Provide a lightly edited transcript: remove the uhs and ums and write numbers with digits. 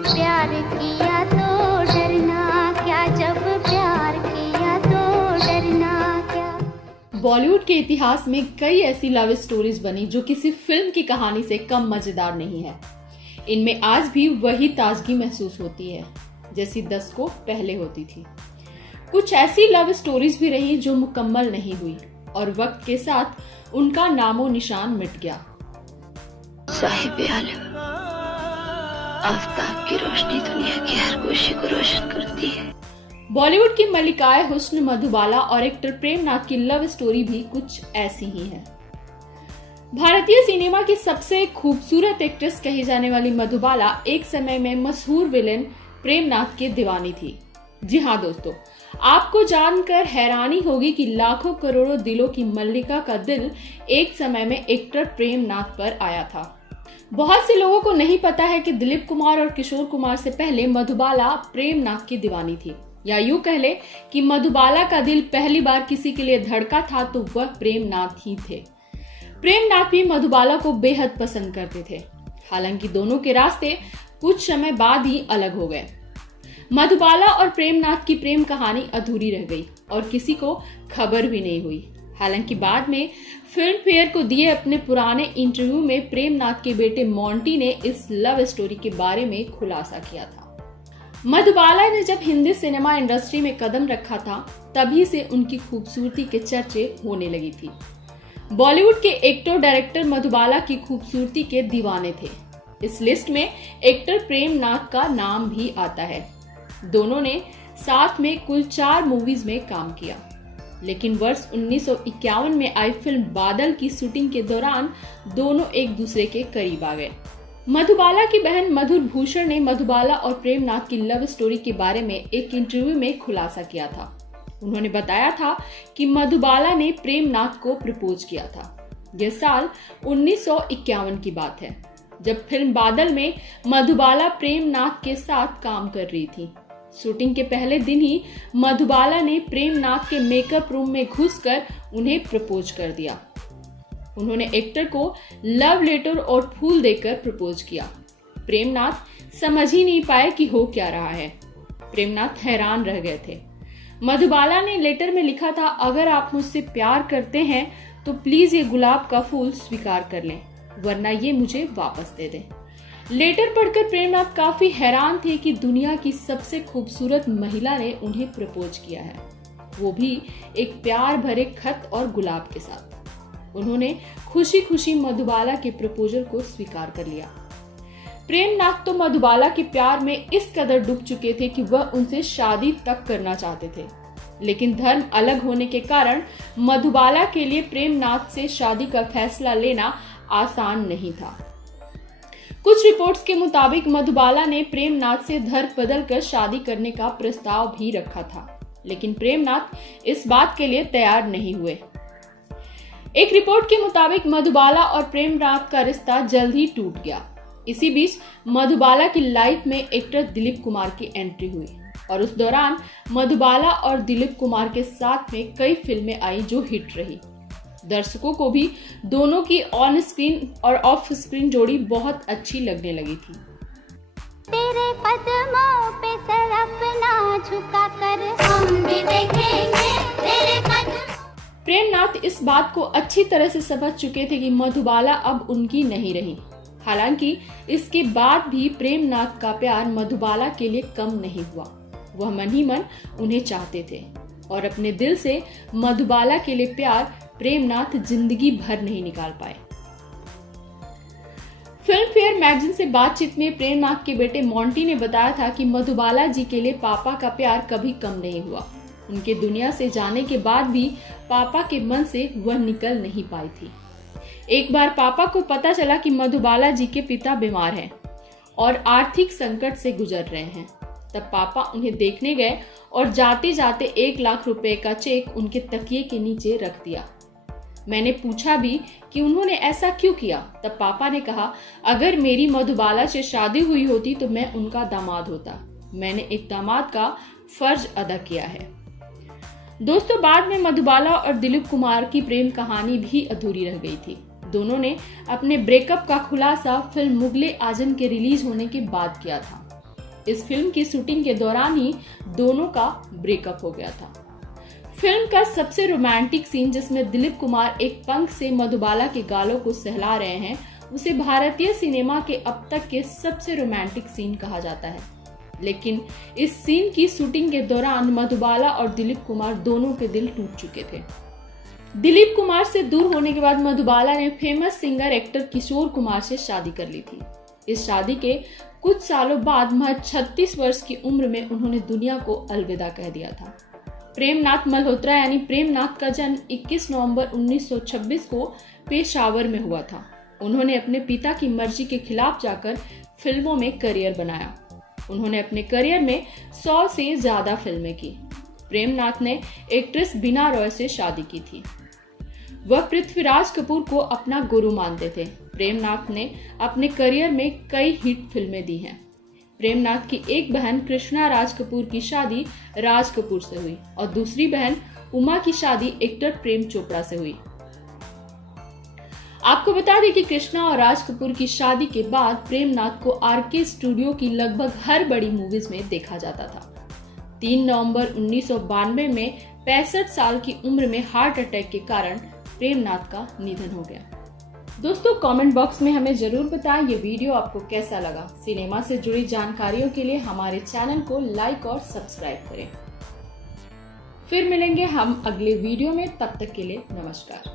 प्यार किया तो डरना क्या, जब प्यार किया तो डरना क्या। बॉलीवुड के इतिहास में कई ऐसी लव स्टोरीज बनी जो किसी फिल्म की कहानी से कम मजेदार नहीं है। इनमें आज भी वही ताजगी महसूस होती है जैसी दशकों पहले होती थी। कुछ ऐसी लव स्टोरीज भी रही जो मुकम्मल नहीं हुई और वक्त के साथ उनका नामो निशान मिट गया। साहिब आलम, आफताब की रोशनी दुनिया की हर गोशे को रोशन करती है। बॉलीवुड की मल्लिकाए हुस्न मधुबाला और एक्टर प्रेम नाथ की लव स्टोरी भी कुछ ऐसी ही है। भारतीय सिनेमा की सबसे खूबसूरत एक्ट्रेस कही जाने वाली मधुबाला एक समय में मशहूर विलेन प्रेम नाथ की दीवानी थी। जी हाँ दोस्तों, आपको जानकर हैरानी होगी कि लाखों करोड़ों दिलों की मल्लिका का दिल एक समय में एक्टर प्रेम नाथ पर आया था। बहुत से लोगों को नहीं पता है कि दिलीप कुमार और किशोर कुमार से पहले मधुबाला प्रेम नाथ की दीवानी थी, या यूं कह ले कि मधुबाला का दिल पहली बार किसी के लिए धड़का था तो वह प्रेम नाथ ही थे। प्रेम नाथ भी मधुबाला को बेहद पसंद करते थे। हालांकि दोनों के रास्ते कुछ समय बाद ही अलग हो गए। मधुबाला और प्रेम नाथ की प्रेम कहानी अधूरी रह गई और किसी को खबर भी नहीं हुई। हालांकि बाद में फिल्म फेयर को दिए अपने पुराने इंटरव्यू में प्रेम नाथ के बेटे मोंटी ने इस लव स्टोरी के बारे में खुलासा किया था। मधुबाला ने जब हिंदी सिनेमा इंडस्ट्री में कदम रखा था तभी से उनकी खूबसूरती के चर्चे होने लगी थी। बॉलीवुड के एक्टर डायरेक्टर मधुबाला की खूबसूरती के दीवाने थे। इस लिस्ट में एक्टर प्रेम नाथ का नाम भी आता है। दोनों ने साथ में कुल 4 मूवीज में काम किया, लेकिन वर्ष 1951 में आई फिल्म बादल की शूटिंग के दौरान दोनों एक दूसरे के करीब आ गए। मधुबाला की बहन मधुर भूषण ने मधुबाला और प्रेम नाथ की लव स्टोरी के बारे में एक इंटरव्यू में खुलासा किया था। उन्होंने बताया था कि मधुबाला ने प्रेम नाथ को प्रपोज किया था। यह साल 1951 की बात है, जब फिल्म बादल में मधुबाला प्रेम नाथ के साथ काम कर रही थी। शूटिंग के पहले दिन ही मधुबाला ने प्रेम नाथ के मेकअप रूम में घुसकर उन्हें प्रपोज कर दिया। उन्होंने एक्टर को लव लेटर और फूल देकर प्रपोज किया। प्रेम नाथ समझ ही नहीं पाए कि हो क्या रहा है। प्रेम नाथ हैरान रह गए थे। मधुबाला ने लेटर में लिखा था, अगर आप मुझसे प्यार करते हैं तो प्लीज ये गुलाब का फूल स्वीकार कर लें, वरना ये मुझे वापस दे दें। लेटर पढ़कर प्रेम नाथ काफी हैरान थे कि दुनिया की सबसे खूबसूरत महिला ने उन्हें प्रपोज किया है, वो भी एक प्यार भरे खत और गुलाब के साथ। उन्होंने खुशी खुशी मधुबाला के प्रपोजल को स्वीकार कर लिया। प्रेम नाथ तो मधुबाला के प्यार में इस कदर डूब चुके थे कि वह उनसे शादी तक करना चाहते थे, लेकिन धर्म अलग होने के कारण मधुबाला के लिए प्रेम नाथ से शादी का फैसला लेना आसान नहीं था। कुछ रिपोर्ट्स के मुताबिक मधुबाला ने प्रेम नाथ से धर्म बदलकर शादी करने का प्रस्ताव भी रखा था, लेकिन प्रेम नाथ इस बात के लिए तैयार नहीं हुए। एक रिपोर्ट के मुताबिक मधुबाला और प्रेम नाथ का रिश्ता जल्द ही टूट गया। इसी बीच मधुबाला की लाइफ में एक्टर दिलीप कुमार की एंट्री हुई और उस दौरान मधुबाला और दिलीप कुमार के साथ में कई फिल्में आई जो हिट रही। दर्शकों को भी दोनों की ऑन स्क्रीन और ऑफ स्क्रीन जोड़ी बहुत अच्छी लगने लगी थी। तेरे कदमों पे सर अपना झुका कर हम भी देखेंगे तेरे कदम। प्रेम नाथ इस बात को अच्छी तरह से समझ चुके थे कि मधुबाला अब उनकी नहीं रही। हालांकि इसके बाद भी प्रेम नाथ का प्यार मधुबाला के लिए कम नहीं हुआ। वह मन ही मन उन्हें चाहते थे और अपने दिल से मधुबाला के लिए प्यार प्रेम नाथ जिंदगी भर नहीं निकाल पाए। फिल्म फेयर मैगजीन से बातचीत में प्रेम नाथ के बेटे मोंटी ने बताया था कि मधुबाला जी के लिए पापा का प्यार कभी कम नहीं हुआ। उनके दुनिया से जाने के बाद भी पापा के मन से वह निकल नहीं पाई थी। एक बार पापा को पता चला कि मधुबाला जी के पिता बीमार हैं और आर्थिक संकट से गुजर रहे हैं, तब पापा उन्हें देखने गए और जाते जाते 1 लाख रुपए का चेक उनके तकिए के नीचे रख दिया। मैंने पूछा भी कि उन्होंने ऐसा क्यों किया, तब पापा ने कहा, अगर मेरी मधुबाला से शादी हुई होती तो मैं उनका दामाद होता। मैंने एक दामाद का फर्ज अदा किया है। दोस्तों, बाद में मधुबाला और दिलीप कुमार की प्रेम कहानी भी अधूरी रह गई थी। दोनों ने अपने ब्रेकअप का खुलासा फिल्म मुगले आजम के रिलीज होने के बाद किया था। इस फिल्म की शूटिंग के दौरान ही दोनों का ब्रेकअप हो गया था। फिल्म का सबसे रोमांटिक सीन जिसमें दिलीप कुमार एक पंख से मधुबाला के गालों को सहला रहे हैं, उसे भारतीय सिनेमा के अब तक के सबसे रोमांटिक सीन कहा जाता है। लेकिन इस सीन की शूटिंग के दौरान मधुबाला और दिलीप कुमार दोनों के दिल टूट चुके थे। दिलीप कुमार से दूर होने के बाद मधुबाला ने famous singer actor Kishore Kumar से शादी कर ली थी। इस शादी के कुछ सालों बाद महज 36 वर्ष की उम्र में उन्होंने दुनिया को अलविदा कह दिया था। प्रेमनाथ मल्होत्रा यानी प्रेमनाथ का जन्म 21 नवंबर 1926 को पेशावर में हुआ था। उन्होंने अपने पिता की मर्जी के खिलाफ जाकर फिल्मों में करियर बनाया। उन्होंने अपने करियर में 100 से ज्यादा फिल्में की। प्रेमनाथ ने एक्ट्रेस बीना रॉय से शादी की थी। वह पृथ्वीराज कपूर को अपना गुरु मानते थे। प्रेमनाथ ने अपने करियर में कई हिट फिल्में दी हैं। प्रेमनाथ की एक बहन कृष्णा राज कपूर की शादी राज कपूर से हुई और दूसरी बहन उमा की शादी एक्टर प्रेम चोपड़ा से हुई। आपको बता दें कि कृष्णा और राज कपूर की शादी के बाद प्रेमनाथ को आरके स्टूडियो की लगभग हर बड़ी मूवीज में देखा जाता था। 3 नवंबर 1992 में 65 साल की उम्र में हार्ट अटैक के कारण प्रेमनाथ का निधन हो गया। दोस्तों, कमेंट बॉक्स में हमें जरूर बताएं ये वीडियो आपको कैसा लगा। सिनेमा से जुड़ी जानकारियों के लिए हमारे चैनल को लाइक और सब्सक्राइब करें। फिर मिलेंगे हम अगले वीडियो में, तब तक के लिए नमस्कार।